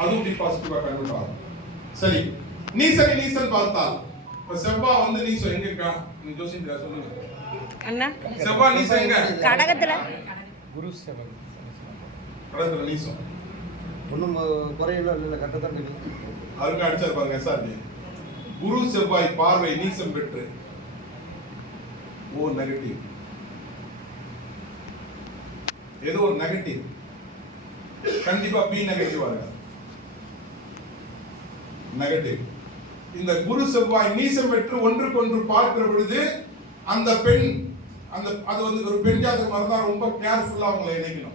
அதுவும் டி பாசிட்டிவா கன்வெர்ட் ஆகும் சரி நீசனை நீசன் பார்த்தால். இப்ப செவ்வாய் வந்து நீசம் எங்க இருக்கா? நீ ஜோசிந்திரா சொல்லுங்க. அண்ணா? செவ்வாய் நீசம் எங்க? கடகத்துல. குரு செவன் கடத்துல நீசம் ஒன்றும் குறையில இல்லை கரெக்டாக தான் இருக்கு. அதுக்கு அடிச்சார் பாருங்க எஸ்ஆர்டி குரு செவ்வாய் பார்வை நீசம் பெற்று ஓ நெகட்டிவ் ஏதோ ஒரு நெகட்டிவ் கண்டிப்பா பி நெகட்டிவ் இருக்காது நெகட்டிவ் இந்த குரு செவ்வாய் நீசம் பெற்று ஒன்றுக்கொன்று பார்க்கிற பொழுது அந்த பெண் அந்த அது வந்து ஒரு பெண் ஜாதகமா இருந்தா ரொம்ப கேர்ஃபுல்லா அவங்களை இணைக்கணும்.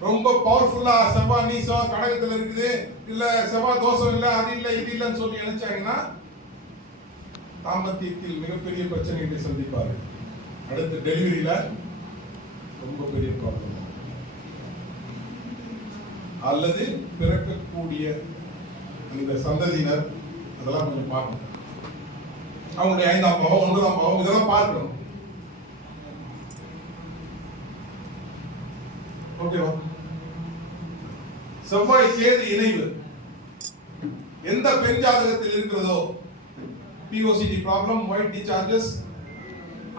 ரொம்ப பவர்ஃபுல்லா செவ்வாய் நீசம் கடகத்துல இருக்குது. இல்ல செவ்வாய் தோஷம் இல்ல அது இல்ல இது இல்லைன்னு சொல்லி நினைச்சாங்கன்னா தாம்பத்தியத்தில் மிகப்பெரிய பிரச்சனைகளை சந்திப்பாரு அடுத்த டெலிவரியில ரொம்ப பெரிய ப்ராப்ளம் அல்லது பிறக்கக்கூடிய அந்த சந்ததியினர் அதெல்லாம் கொஞ்சம் பார்க்கணும். அவங்களுடைய ஐந்தாம் பாவம் ஒன்பதாம் பாவம் இதெல்லாம் பார்க்கணும். ஓகேவா செவ்வாய் கேது இணைவு. எந்த பெண் ஜாதகத்தில் இருக்கிறதோ? PCOD problem white discharges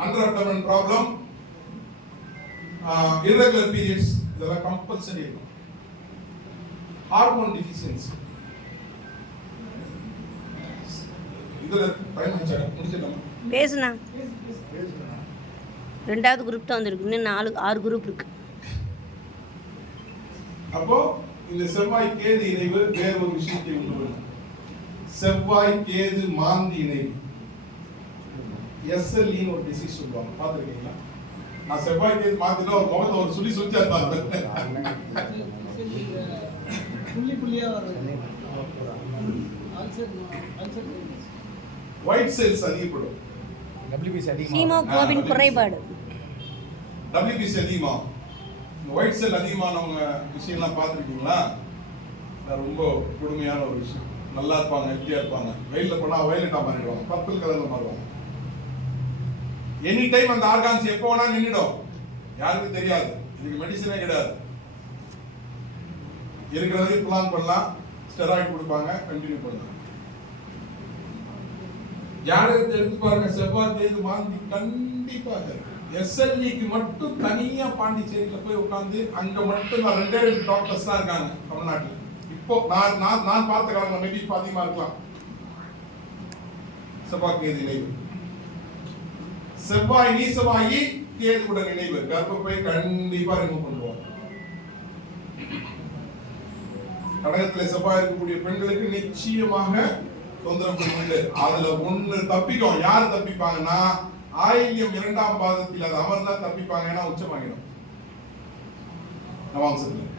under abdomen problem irregular periods இதெல்லாம் கம்பல்சரி இருக்கும். ஹார்மோன் டிஃபிஷியன்சி பேசுண்ணா. ரெண்டாவது குரூப் தான் வந்திருக்கு. இன்னும் நாலு ஆறு குரூப் இருக்கு. அப்போ இந்த செவ்வாய் கேது இணைவு வேற ஒரு விஷயத்தை பண்ணும் செவ்வாய் கேது மாந்தி இணைவு. எஸ்எல்இன்னு ஒரு டிசீஸ் சொல்லுவாங்க. பார்த்துருக்கீங்களா? நான் செவ்வாய் கேது மாந்தினா ஒரு முகத்தை ஒரு சொல்லி சொல்லி பார்த்தேன் புள்ளி புள்ளியா அல்சர் ஒயிட் செல்ஸ் அதிகப்படும் ஹீமோகுளோபின் குறைபாடு. டபிள்யூபிசி அதிகமா இந்த ஒயிட் செல் அதிகமானவங்க விஷயம்லாம் பார்த்துருக்கீங்களா? அது ரொம்ப கொடுமையான ஒரு விஷயம். நல்லா இருப்பாங்க ஹெல்த்தியா இருப்பாங்க. வெயில்ல போனா வயலட்டா மாறிடுவாங்க பர்பிள் கலர்ல மாறுவாங்க. எனி டைம் அந்த ஆர்கான்ஸ் எப்போ வேணா நின்னுடும். யாருக்கும் தெரியாது. இதுக்கு மெடிசனே கிடையாது. இருக்கிற வரைக்கும் பிளான் பண்ணலாம். ஸ்டெராய்டு கொடுப்பாங்க கண்டினியூ பண்ணலாம். ஜாதகத்தை எடுத்து பாருங்க செவ்வாய் தேதி வாங்கி கண்டிப்பாக எஸ்எல்இக்கு மட்டும் தனியா பாண்டிச்சேரியில போய் உட்கார்ந்து அங்க மட்டும் நான் ரெண்டே ரெண்டு டாக்டர்ஸ் தான் இருக்காங்க தமிழ்நாட்டில். இப்போ நான் நான் நான் பார்த்த காலங்கள் மேபி இப்போ அதிகமாக இருக்கலாம். செவ்வாய் கேது நினைவு. செவ்வாய் நீசமாகி கூட நினைவு. கர்ப்பப்பை கண்டிப்பா ரிமூவ் பண்ணுவோம். கடகத்துல செவ்வாய் இருக்கக்கூடிய பெண்களுக்கு நிச்சயமாக தொந்தரவு உண்டு அதுல ஒண்ணு தப்பிக்கும். யார் தப்பிப்பாங்கன்னா ஆயில்யம் இரண்டாம் பாதத்தில் அது அமர்ந்தா தப்பிப்பாங்க ஏன்னா உச்சமாகிடும் நவாம்சத்துல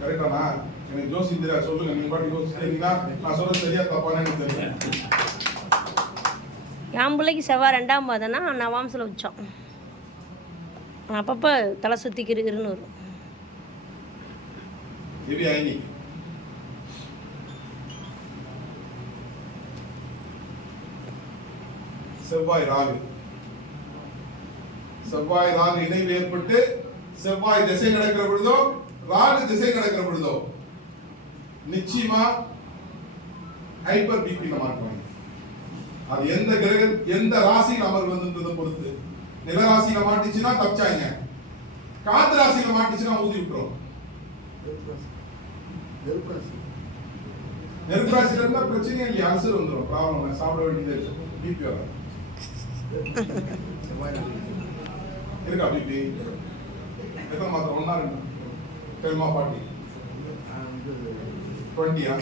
கரெக்டானா எனக்கு ஜோசி தெரியா சொல்லுங்க. நீங்க பாட்டு யோசிச்சீங்கன்னா நான் சொல்றது சரியா தப்பானு தெரியும் என் பிள்ளைக்கு செவ்வாய் ரெண்டாம் பாதம்னா நவாம்சில் வச்சோம் அப்பப்போ தலை சுற்றிக்கிறதுன்னு வரும். ஹெவி செவ்வாய் ராகு. செவ்வாய் ராகு இணைவு ஏற்பட்டு செவ்வாய் திசை நடக்கிற பொழுதோ ராகு திசை நடக்கிற பொழுதோ நிச்சயமா ஹைப்பர் பிபி மாற்றுவாங்க அது எந்த கிரக எந்த ராசியில் அமர்வதுன்றதை பொறுத்து. நில ராசியில மாட்டிச்சுன்னா தப்பிச்சாங்க. காத்து ராசியில மாட்டிச்சுன்னா ஊதி விட்டுரும். நெருப்பு ராசியில இருந்தா பிரச்சனையே இல்லையா அல்சர் வந்துடும் ப்ராப்ளம் சாப்பிட வேண்டியது பிபி வரும். இருக்கா பிபி எத்தனை மாத்திரம் ஒன்னா ரெண்டு டெல்மா பாட்டி டுவெண்ட்டியா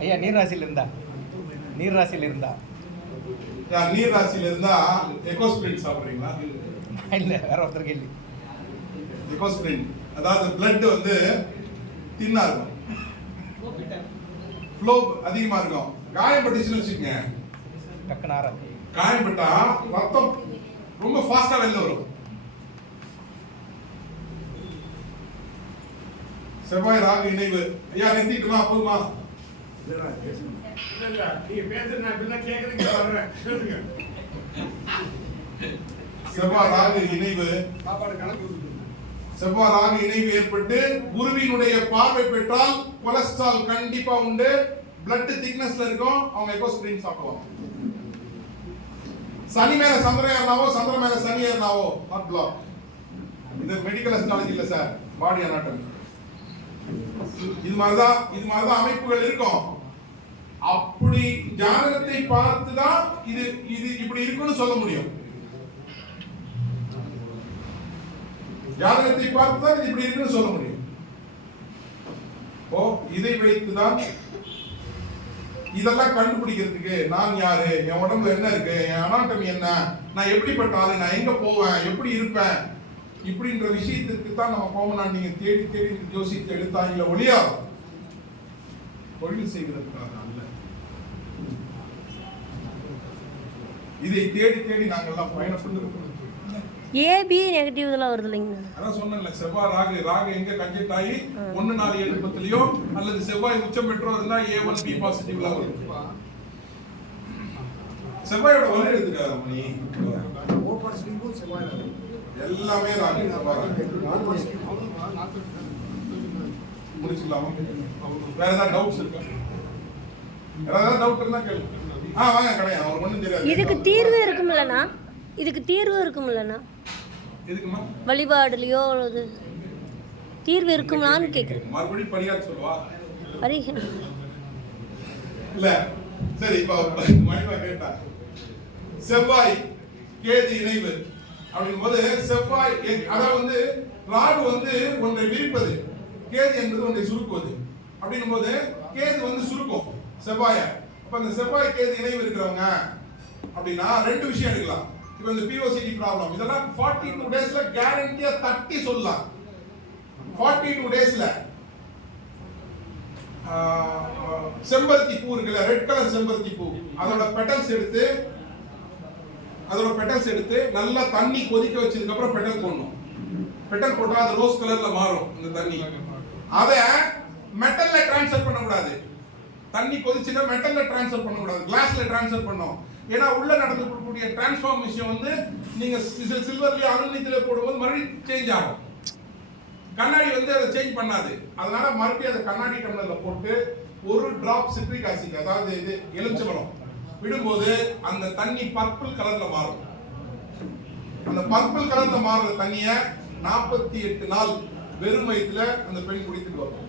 ஐயா நீர் ராசியில் இருந்தா நீர் ராசியில் இருந்தா யார் நீர் ராசியில இருந்தா எக்கோஸ்பிரின் சாப்பிடுறீங்களா? இல்லை வேற ஒருத்தர் கேள்வி. எக்கோஸ்பிரின் அதாவது பிளட் வந்து தின்னா இருக்கும். ஃப்ளோ அதிகமா இருக்கும். காயப்பட்டுச்சுன்னு வச்சுக்கோங்க. காயப்பட்டா ரத்தம் ரொம்ப ஃபாஸ்டா வெளில வரும். செவ்வாய் ராகு இணைவு. ஐயா நிறுத்திட்டுமா போதுமா செவ்வாய் ராகு இணைவு. செவ்வாய் ராகு இணைவு ஏற்பட்டு குருவினுடைய பார்வை பெற்றால் கொலஸ்ட்ரால் கண்டிப்பா உண்டு. பிளட் திக்னஸ்ல இருக்கும். அவங்க எக்கோ ஸ்கிரீன் சாப்பிடுவாங்க? சனி மேல சந்திரன் ஏறினாவோ சந்திரன் மேல சனி ஏறினாவோ ஹார்ட் பிளாக் இது மெடிக்கல் அஸ்ட்ராலஜி இல்ல சார் பாடி அனாட்டமி இது மாதிரிதான் இது மாதிரிதான் அமைப்புகள் இருக்கும். அப்படி ஜாதகத்தை பார்த்து தான் இது இது இப்படி இருக்குன்னு சொல்ல முடியும். ஜாதகத்தை பார்த்து தான் இது இப்படி இருக்குன்னு சொல்ல முடியும். ஓ இதை வைத்துதான் இதெல்லாம் கண்டுபிடிக்கிறதுக்கு நான் யாரு? என் உடம்புல என்ன இருக்கு? என் அனாட்டமி என்ன? நான் எப்படிப்பட்ட ஆளு? நான் எங்க போவேன்? எப்படி இருப்பேன்? இப்படின்ற விஷயத்திற்கு தான் நம்ம போகணும் நீங்க தேடி தேடி ஜோசித்து ஜோசியத்தை எடுத்தாங்களே ஒளியா தொழில் செய்கிறதுக்காக அல்ல. இதை தேடி தேடி நாங்கெல்லாம் பயணப்பட்டு ஏபி நெகட்டிவ் இதெல்லாம் வருது இல்லைங்கண்ணா அதான் சொன்னேன்ல செவ்வாய் ராகு. ராகு எங்க கன்ஜெக்ட் ஆகி ஒன்னு நாலு ஏழு பத்துலயோ அல்லது செவ்வாய் உச்சம் பெற்றோ இருந்தா ஏ ஒன் பி பாசிட்டிவ்ல வரும். செவ்வாயோட வலு எடுத்துக்காத மணி. எல்லாமே ராகு. முடிச்சுக்கலாமா? வேற ஏதாவது டவுட்ஸ் இருக்கா? வேற ஏதாவது டவுட் இருந்தா கேளு. ஆ வாங்க கிடையாது அவருக்கு ஒண்ணும் தெரியாது. இதுக்கு தீர்வு இருக்குமில்லண்ணா இதுக்கு தீர்வு இருக்குமில்லண்ணா. எதுக்குமா வழிபாடுலையோ அல்லது தீர்வு இருக்குமான்னு கேட்குறேன் மறுபடியும் படியாச்சு சொல்லுவா? பரிகாரம் இல்ல சரி இப்போ மணிவா கேட்டா. செவ்வாய் கேது இணைவு அப்படிங்கும் போது செவ்வாய் அதாவது வந்து ராகு வந்து ஒன்றை விரிப்பது கேது என்பது ஒன்றை சுருக்குவது அப்படின்னும் போது கேது வந்து சுருக்கும் செவ்வாய. அப்ப இந்த செவ்வாய் கேது இணைவு இருக்கிறவங்க அப்படின்னா ரெண்டு விஷயம் எடுக்கலாம். இப்போ இந்த பிஓசிடி ப்ராப்ளம் இதெல்லாம் ஃபார்ட்டி டூ டேஸ்ல கேரண்டியா தட்டி சொல்லலாம். ஃபார்ட்டி டூ டேஸ்ல செம்பருத்தி பூ இருக்குல்ல ரெட் கலர் செம்பருத்தி பூ. அதோட பெட்டல்ஸ் எடுத்து அதோட பெட்டல்ஸ் எடுத்து நல்லா தண்ணி கொதிக்க வச்சதுக்கு அப்புறம் பெட்டல் போடணும். பெட்டல் போட்டா அது ரோஸ் கலர்ல மாறும் இந்த தண்ணி. அத மெட்டல்ல டிரான்ஸ்ஃபர் பண்ண கூடாது தண்ணி கொதிச்சுன்னா மெட்டல்ல ட்ரான்ஸ்ஃபர் பண்ண கூடாது கிளாஸ்ல ட்ரான்ஸ்ஃபர் ஏன்னா உள்ள நடந்துக்கூடிய டிரான்ஸ்ஃபார்மேஷன் வந்து நீங்க சில்வர்லயோ அலுமினியத்திலே போடும்போது மறுபடியும் சேஞ்ச் ஆகும். கண்ணாடி வந்து அதை சேஞ்ச் பண்ணாது. அதனால மறுபடியும் அதை கண்ணாடி டம்ளர்ல போட்டு ஒரு டிராப் சிட்ரிக் ஆசிட் அதாவது இது எலுமிச்சம்பழம் விடும்போது அந்த தண்ணி பர்பிள் கலர்ல மாறும். அந்த பர்பிள் கலர்ல மாறுற தண்ணிய நாற்பத்தி எட்டு நாள் வெறும் வயிற்றுல அந்த பெண் குடித்துட்டு வரும்.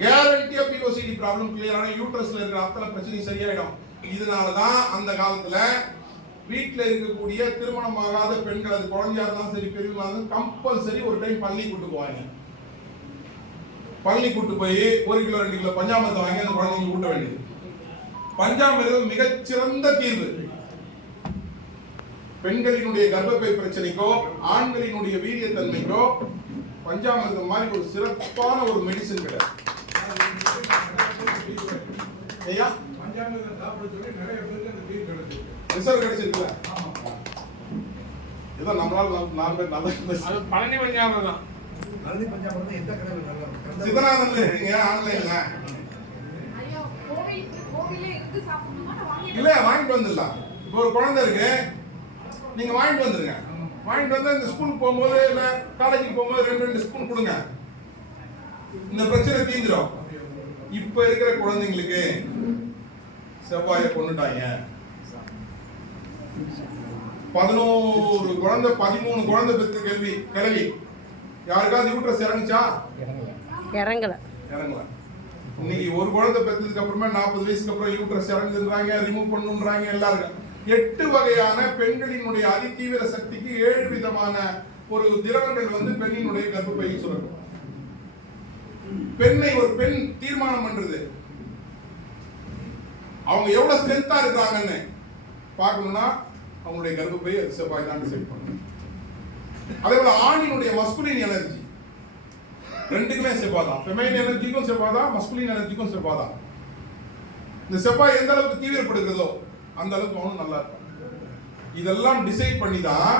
கேரண்டியா பிஓசிடி ப்ராப்ளம் கிளியர் ஆன யூட்ரஸ்ல இருக்கிற அத்தனை பிரச்சனையும் சரியாயிடும். இதனால தான் அந்த காலத்துல வீட்டில் இருக்கக்கூடிய திருமணமாகாத பெண்கள் அது குழந்தையா இருந்தாலும் சரி பெரியவங்களா இருந்தாலும் கம்பல்சரி ஒரு டைம் பள்ளி கூட்டு போவாங்க. பள்ளி கூட்டு போய் ஒரு கிலோ ரெண்டு கிலோ பஞ்சாமிரத்தை வாங்கி அந்த குழந்தைங்க ஊட்ட வேண்டியது. பஞ்சாமிரதம் மிகச்சிறந்த தீர்வு. பெண்களினுடைய கர்ப்பப்பை பிரச்சனைக்கோ ஆண்களினுடைய வீரியத்தன்மைக்கோ பஞ்சாமிரதம் மாதிரி ஒரு சிறப்பான ஒரு மெடிசன் கிடையாது. ஐயா ரிசர்வ் கிடைச்சிருக்குல்ல? ஏதோ நம்மளால நாலு- நாலு பேர் நல்லா அது பழனி பஞ்சாபம் தான். கோவில் கோவிலே இருந்து சாப்பிடணுமா? நான் வாங்கிட்டு இல்ல வாங்கிட்டு வந்துடலாம். இப்போ ஒரு குழந்தை இருக்கு. நீங்க வாங்கிட்டு வந்துருங்க. வாங்கிட்டு வந்து இந்த ஸ்கூலுக்கு போகும்போது இல்ல காலேஜுக்கு போகும்போது ரெண்டு ரெண்டு ஸ்பூன் கொடுங்க. இந்த பிரச்சனை தீந்துரும். இப்ப இருக்கிற குழந்தைங்களுக்கு செவ்வாயை கொண்டுட்டாங்க பதினோரு குழந்தை பதிமூணு குழந்தை பெற்ற கேள்வி கிளவி யாருக்காவது யூட்ரஸ் இறங்குச்சா? இறங்கல. இறங்கலை. இன்னைக்கு ஒரு குழந்தை பெற்றதுக்கு அப்புறமா நாற்பது வயசுக்கு அப்புறம் யூட்ரஸ் இறங்குதுன்றாங்க ரிமூவ் பண்ணுன்றாங்க எல்லாரும் எட்டு வகையான பெண்களினுடைய அதிதீவிர சக்திக்கு ஏழு விதமான ஒரு திரவங்கள் வந்து பெண்ணினுடைய கர்ப்பப்பையில் சுரக்கும். பெண்ணை ஒரு பெண் தீர்மானம் பண்றது. அவங்க எவ்வளோ ஸ்ட்ரென்த்தாக இருக்காங்கன்னு பார்க்கணும்னா அவங்களுடைய கர்ப்பப்பை அது செவ்வாய் தான் டிசைட் பண்ணணும். அதே போல் ஆணினுடைய மஸ்குலின் எனர்ஜி ரெண்டுக்குமே செவ்வாய் தான். ஃபெமைன் எனர்ஜிக்கும் செவ்வாய் தான் மஸ்குலின் எனர்ஜிக்கும் செவ்வாய் தான். இந்த செவ்வாய் எந்த அளவுக்கு தீவிரப்படுகிறதோ அந்த அளவுக்கு அவனும் நல்லா இருப்பான். இதெல்லாம் டிசைட் பண்ணி தான்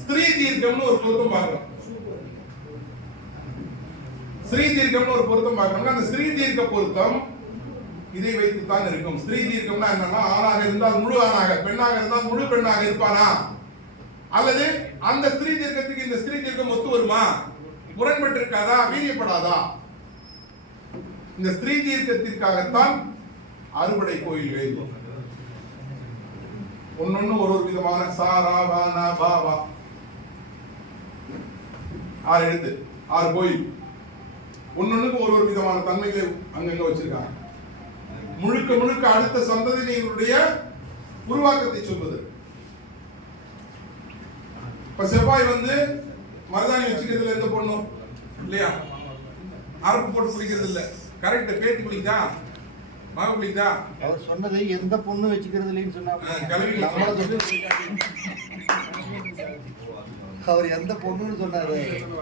ஸ்திரீ தீர்க்கம்னு ஒரு பொருத்தம் பார்க்கணும். ஸ்ரீ தீர்க்கம்னு ஒரு பொருத்தம் பார்க்கணும்னா அந்த ஸ்ரீ தீர்க்க பொருத்தம் இதை வைத்து தான் இருக்கும். ஸ்திரீ தீர்க்கம்னா என்னன்னா ஆணாக இருந்தால் முழு ஆணாக பெண்ணாக இருந்தால் முழு பெண்ணாக இருப்பானா? அல்லது அந்த ஸ்திரீ தீர்க்கத்துக்கு இந்த ஸ்திரீ தீர்க்கம் ஒத்து வருமா? முரண்பட்டிருக்காதா? வீரியப்படாதா? இந்த ஸ்திரீ தீர்க்கத்திற்காகத்தான் அறுபடை வேண்டும். ஒன்னொன்னு ஒரு ஒரு விதமான சாரா வானா பாவா ஆறு எழுத்து ஆறு கோயில். ஒன்னொன்னுக்கு ஒரு ஒரு விதமான தன்மைகளை அங்கங்க வச்சிருக்காங்க. முழுக்க முழுக்க அடுத்த சந்ததியினுடைய உருவாக்கத்தை சொல்வது. இப்ப செவ்வாய் வந்து மருதாணி வச்சுக்கிறதுல எந்த பொண்ணும்? இல்லையா? அரப்பு போட்டு குளிக்கிறது இல்ல கரெக்ட் பேத்தி குளிக்குதா? மக குளிக்குதா? அவர் சொன்னது எந்த பொண்ணு வச்சுக்கிறது இல்லைன்னு சொன்னாங்க அவர் எந்த பொண்ணுன்னு சொன்னாரு?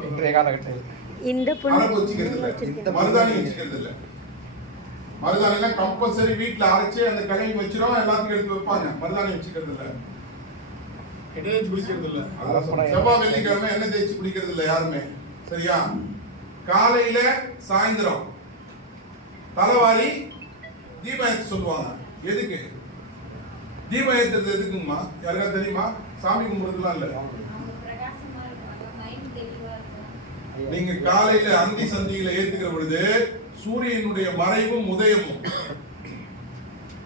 இன்றைய காலகட்டத்தில். இந்த பொண்ணு வச்சுக்கிறது இல்ல. மருதாணி வச்சுக்கிறது இல்ல மருதாணிலாம் கம்பல்சரி வீட்ல அரைச்சு அந்த கிழவி வச்சிரும் எல்லாத்துக்கும் எடுத்து வைப்பாங்க. மருதாணி வச்சுக்கிறது இல்ல இடையே குளிக்கிறது இல்ல செவ்வாய் வெள்ளிக்கிழமை எண்ணெய் தேய்ச்சி குளிக்கிறது இல்ல யாருமே. சரியா? காலையில சாயந்தரம் தலைவாரி தீபம் ஏத்த சொல்லுவாங்க. எதுக்கு? தீபம் ஏத்துறது எதுக்குங்கம்மா? யாருக்கா தெரியுமா? சாமி கும்பிடுறதுலாம் இல்ல. நீங்க காலையில அந்தி சந்தியில ஏத்துக்கிற பொழுது சூரியனுடைய மறைவும் உதயமும்.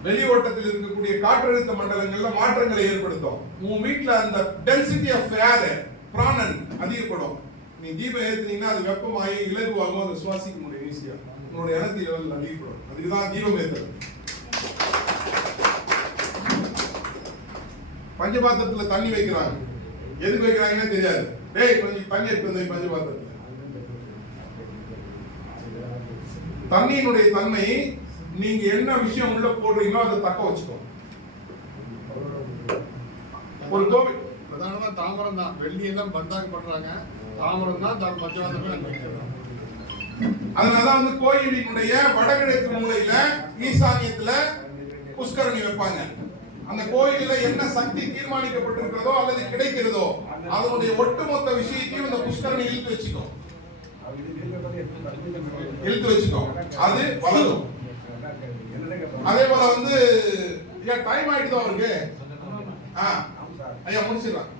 வெளி ஓட்டத்தில் இருக்கக்கூடிய காற்றழுத்த மண்டலங்கள்ல மாற்றங்களை ஏற்படுத்தும். உன் வீட்டில் அந்த டென்சிட்டி ஆஃப் ஏர் பிராணன் அதிகப்படும். நீ தீபம் ஏத்துனீங்கன்னா அது வெப்பமாகி இலகுவாகும் அதை சுவாசிக்க முடியும் ஈஸியா உன்னுடைய எனர்ஜி லெவல் அதிகப்படும். அதுக்குதான் தீபம் ஏத்துறது. பஞ்சபாத்திரத்துல தண்ணி வைக்கிறாங்க. எதுக்கு வைக்கிறாங்கன்னு தெரியாது. டேய் கொஞ்சம் தண்ணி எடுத்து வந்து வை பஞ்சபாத்திரத்துல தண்ணியினுடைய தன்மை நீங்க என்ன விஷயம் உள்ள போடுறீங்களோ அதை தக்க வச்சுக்கோ. ஒரு கோவில் பிரதானமா தாமரம் தான். வெள்ளி எல்லாம் பந்தாக்கு பண்றாங்க. தாமரம் தான் தான் பஞ்சவாதமே அதனாலதான் வந்து கோயிலினுடைய வடகிழக்கு மூலையில ஈசானியத்துல புஷ்கரணி வைப்பாங்க. அந்த கோயில்ல என்ன சக்தி தீர்மானிக்கப்பட்டிருக்கிறதோ அல்லது கிடைக்கிறதோ அதனுடைய ஒட்டுமொத்த விஷயத்தையும் இந்த புஷ்கரணி இழுத்து வச்சுக்கோ. இழுத்து வச்சுக்கோ. அது வளரும். அதே போல வந்து ஏன் டைம் ஆயிடுதோ அவருக்கு. ஆ. ஐயா முடிச்சிடலாம்.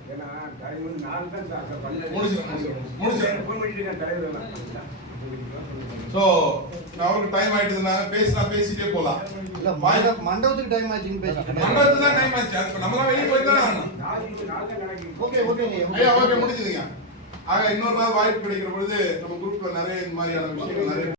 அவருக்கு டைம் ஆயிட்டுதுனாங்க பேசினா பேசிட்டே போலாம். இல்ல மண்ட- மண்டபத்துக்கு டைம் ஆச்சுன்னு பேசிட்டு மண்டபத்துக்கு தான் டைம் ஆச்சு. நம்மளாம் வெளியே போய் தானே ஓகே ஓகே. ஐயா ஓகே முடிஞ்சுதுங்க. ஆக இன்னொரு நாள் வாய்ப்பு கிடைக்கிற பொழுது நம்ம குரூப்ல நிறைய இந்த மாதிரியான விஷயங்கள் நிறைய